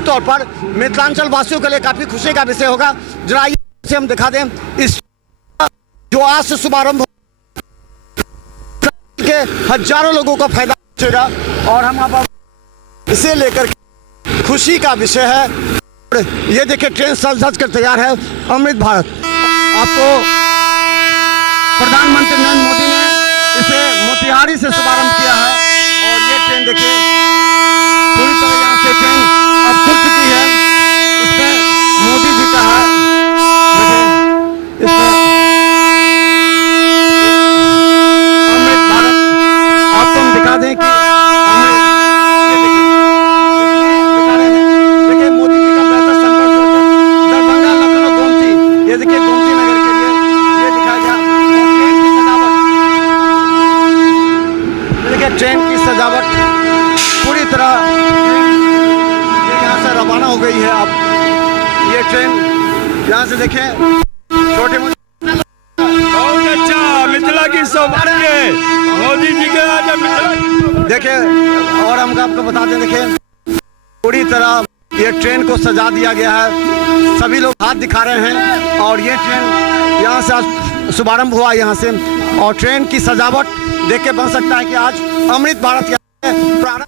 निश्चित तौर पर मिथिलांचल वासियों के लिए काफी खुशी का विषय होगा। जरा से हम दिखा दें इस जो आज से शुभारंभ के हजारों लोगों को फायदा पहुंचेगा और हम अब इसे लेकर खुशी का विषय है। ये देखिए ट्रेन सज कर तैयार है अमृत भारत। आपको प्रधानमंत्री नरेंद्र मोदी ने इसे मोतिहारी से शुभारंभ किया है और ये ट्रेन देखिए पूरी तरह यहाँ से ट्रेन अब खुल चुकी है। इसमें मोदी जी का है, इसमें अमृत भारत। आपको हम दिखा दें कि देखिए मोदी जी का बेहतर संपर्क दरभंगा लखनऊ गोमती, ये देखिए गोमती नगर के लिए ये दिखाया गया। ट्रेन की सजावट पूरी तरह यहाँ से रवाना हो गई है। अब ये ट्रेन यहाँ से देखें छोटे मोटे बहुत अच्छा मिथिला की सौभाग्य मोदी जी के आज देखें। और हम आपको बता दें देखें पूरी तरह ये ट्रेन को सजा दिया गया है, सभी लोग हाथ दिखा रहे हैं और ये ट्रेन यहाँ से आज शुभारंभ हुआ यहाँ से। और ट्रेन की सजावट देख के बन सकता है कि आज अमृत भारत प्रारंभ।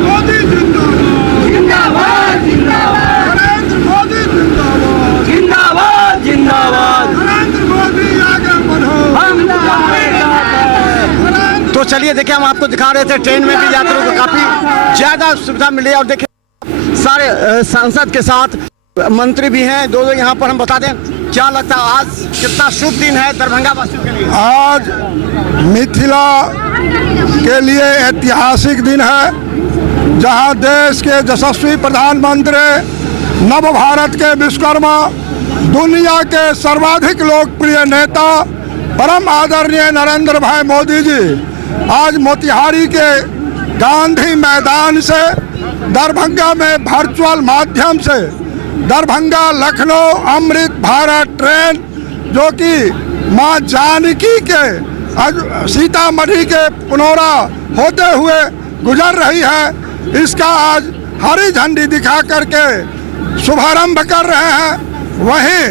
मोदी जिंदाबाद जिंदाबाद, नरेंद्र मोदी जिंदाबाद जिंदाबाद, नरेंद्र मोदी आगे बढ़ो। तो चलिए देखिए हम आपको दिखा रहे थे ट्रेन में भी यात्रियों को काफी ज्यादा सुविधा मिली और देखिए सारे सांसद के साथ मंत्री भी हैं दो यहाँ पर। हम बता दें क्या लगता है आज कितना शुभ दिन है दरभंगा वासियों के लिए? आज मिथिला के लिए ऐतिहासिक दिन है जहां देश के यशस्वी प्रधानमंत्री नव भारत के विश्वकर्मा दुनिया के सर्वाधिक लोकप्रिय नेता परम आदरणीय नरेंद्र भाई मोदी जी आज मोतिहारी के गांधी मैदान से दरभंगा में वर्चुअल माध्यम से दरभंगा लखनऊ अमृत भारत ट्रेन जो कि मां जानकी के सीतामढ़ी के पुनौरा होते हुए गुजर रही है, इसका आज हरी झंडी दिखा करके शुभारंभ कर रहे हैं। वहीं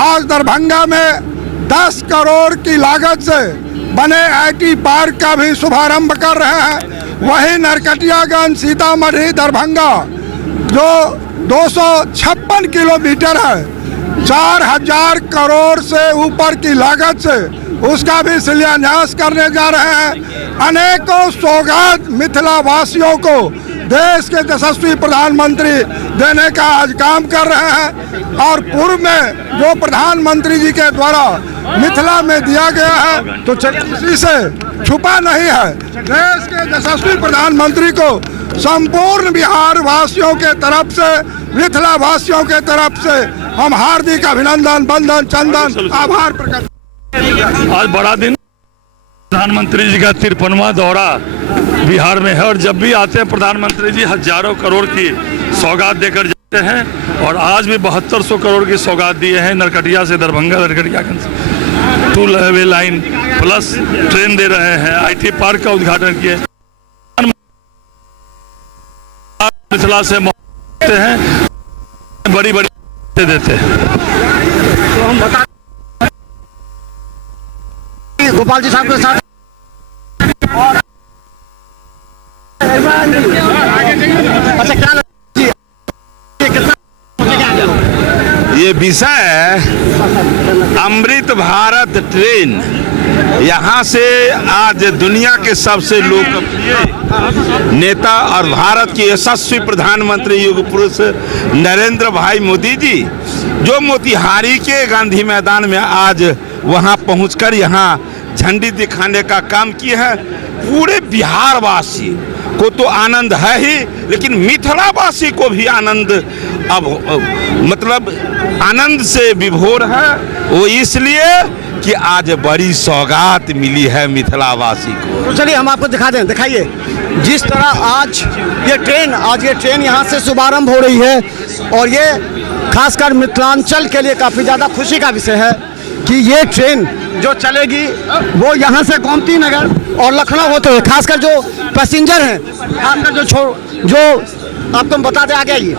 आज दरभंगा में 10 करोड़ की लागत से बने IT पार्क का भी शुभारंभ कर रहे हैं। वहीं नरकटियागंज सीतामढ़ी दरभंगा जो 256 किलोमीटर है, 4000 करोड़ से ऊपर की लागत से उसका भी शिलान्यास करने जा रहे हैं। अनेकों सौगात मिथिला वासियों को देश के यशस्वी प्रधानमंत्री देने का आज काम कर रहे हैं और पूर्व में जो प्रधानमंत्री जी के द्वारा मिथिला में दिया गया है तो किसी से छुपा नहीं है। देश के यशस्वी प्रधानमंत्री को संपूर्ण बिहार वासियों के तरफ से मिथिला वासियों के तरफ से हम हार्दिक अभिनंदन वंदन चंदन आभार प्रकट। आज बड़ा दिन प्रधानमंत्री जी का 53वां दौरा बिहार में है और जब भी आते हैं प्रधानमंत्री जी हजारों करोड़ की सौगात देकर जाते हैं और आज भी 7200 करोड़ की सौगात दिए हैं। नरकटिया से दरभंगा नरकटियागंज 2 वे लाइन प्लस ट्रेन दे रहे हैं, IT पार्क का उद्घाटन किए, मिथिला से हैं बड़ी बड़ी देते हैं। तो हम बता गोपाल जी साहब के साथ और अच्छा क्या ये विषय अमृत भारत ट्रेन यहाँ से आज दुनिया के सबसे लोकप्रिय नेता और भारत के यशस्वी प्रधानमंत्री युग पुरुष नरेंद्र भाई मोदी जी जो मोतिहारी के गांधी मैदान में आज वहाँ पहुँचकर यहाँ झंडी दिखाने का काम किए हैं। पूरे बिहार वासी को तो आनंद है ही, लेकिन मिथिला वासी को भी आनंद अब मतलब आनंद से विभोर है। वो इसलिए कि आज बड़ी सौगात मिली है मिथिला वासी को। तो चलिए हम आपको दिखा दें, दिखाइए जिस तरह आज ये ट्रेन यहाँ से शुभारंभ हो रही है और ये खासकर मिथिलांचल के लिए काफ़ी ज़्यादा खुशी का विषय है। कि ये ट्रेन जो चलेगी वो यहाँ से गोमती नगर और लखनऊ होते हुए, खासकर जो पैसेंजर हैं, खासकर जो आपको हम बता दें आगे आइए।